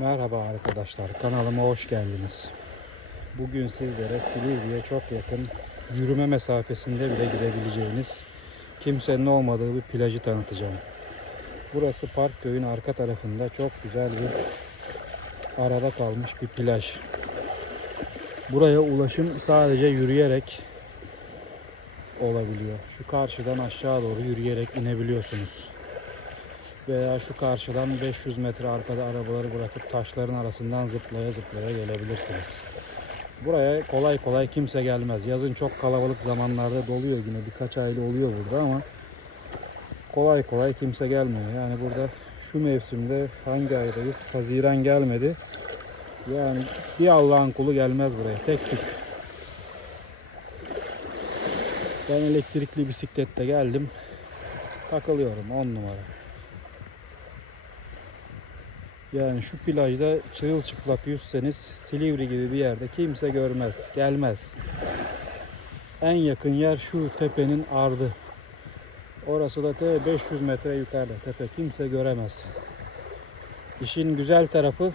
Merhaba arkadaşlar, kanalıma hoş geldiniz. Bugün sizlere Silivri'ye çok yakın, yürüme mesafesinde bile gidebileceğiniz, kimsenin olmadığı bir plajı tanıtacağım. Burası Parkköy'ün arka tarafında çok güzel bir arada kalmış bir plaj. Buraya ulaşım sadece yürüyerek olabiliyor. Şu karşıdan aşağı doğru yürüyerek inebiliyorsunuz veya şu karşıdan 500 metre arkada arabaları bırakıp taşların arasından zıplaya zıplaya gelebilirsiniz. Buraya kolay kolay kimse gelmez. Yazın çok kalabalık zamanlarda doluyor yine birkaç aile oluyor burada ama kolay kolay kimse gelmiyor. Yani burada şu mevsimde hangi aydayız? Haziran gelmedi. Yani bir Allah'ın kulu gelmez buraya. Tek tük. Ben elektrikli bisikletle geldim. Takılıyorum 10 numara. Yani şu plajda çırılçıplak yüzseniz Silivri gibi bir yerde kimse görmez, gelmez. En yakın yer şu tepenin ardı. Orası da te 500 metre yukarıda tepe. Kimse göremez. İşin güzel tarafı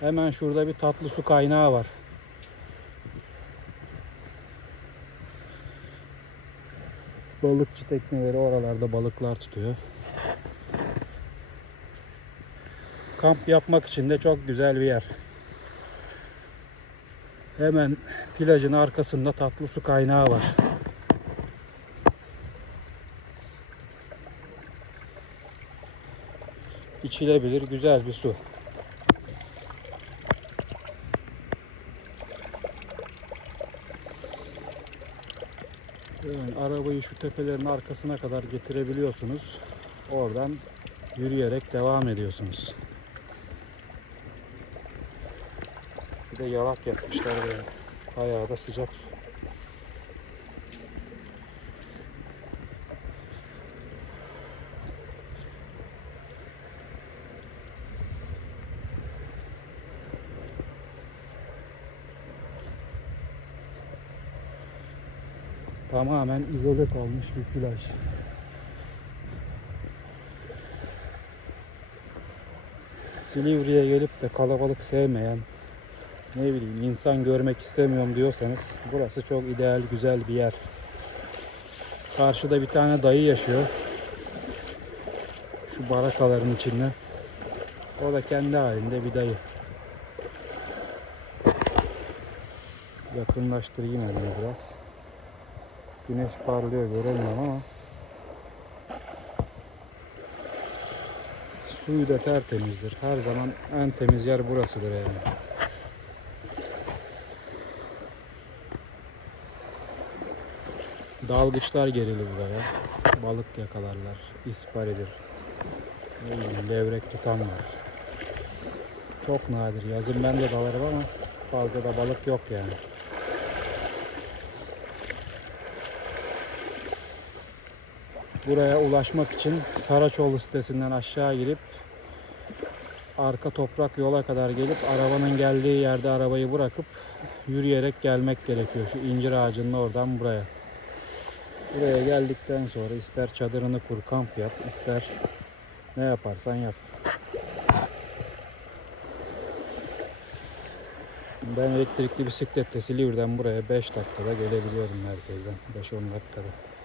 hemen şurada bir tatlı su kaynağı var. Balıkçı tekneleri oralarda balıklar tutuyor. Kamp yapmak için de çok güzel bir yer. Hemen plajın arkasında tatlı su kaynağı var. İçilebilir güzel bir su. Yani arabayı şu tepelerin arkasına kadar getirebiliyorsunuz. Oradan yürüyerek devam ediyorsunuz. Bir de yalak yapmışlar böyle. Bayağı da sıcak su. Tamamen izole kalmış bir plaj. Silivri'ye gelip de kalabalık sevmeyen, ne bileyim insan görmek istemiyorum diyorsanız burası çok ideal güzel bir yer. Karşıda bir tane dayı yaşıyor. Şu barakaların içinde. O da kendi halinde bir dayı. Yakınlaştırayım elini biraz. Güneş parlıyor göremiyorum ama suyu da tertemizdir. Her zaman en temiz yer burasıdır yani. Dalgıçlar gerilir buraya. Balık yakalarlar. İsparidir. Levrek tutan. Çok nadir. Yazın ben de dalarım ama fazla da balık yok yani. Buraya ulaşmak için Saraçoğlu sitesinden aşağı girip arka toprak yola kadar gelip arabanın geldiği yerde arabayı bırakıp yürüyerek gelmek gerekiyor. Şu incir ağacının oradan buraya. Buraya geldikten sonra ister çadırını kur, kamp yap, ister ne yaparsan yap. Ben elektrikli bisikletle Silivri'den buraya 5 dakikada gelebiliyorum merkezden. 5-10 dakikada.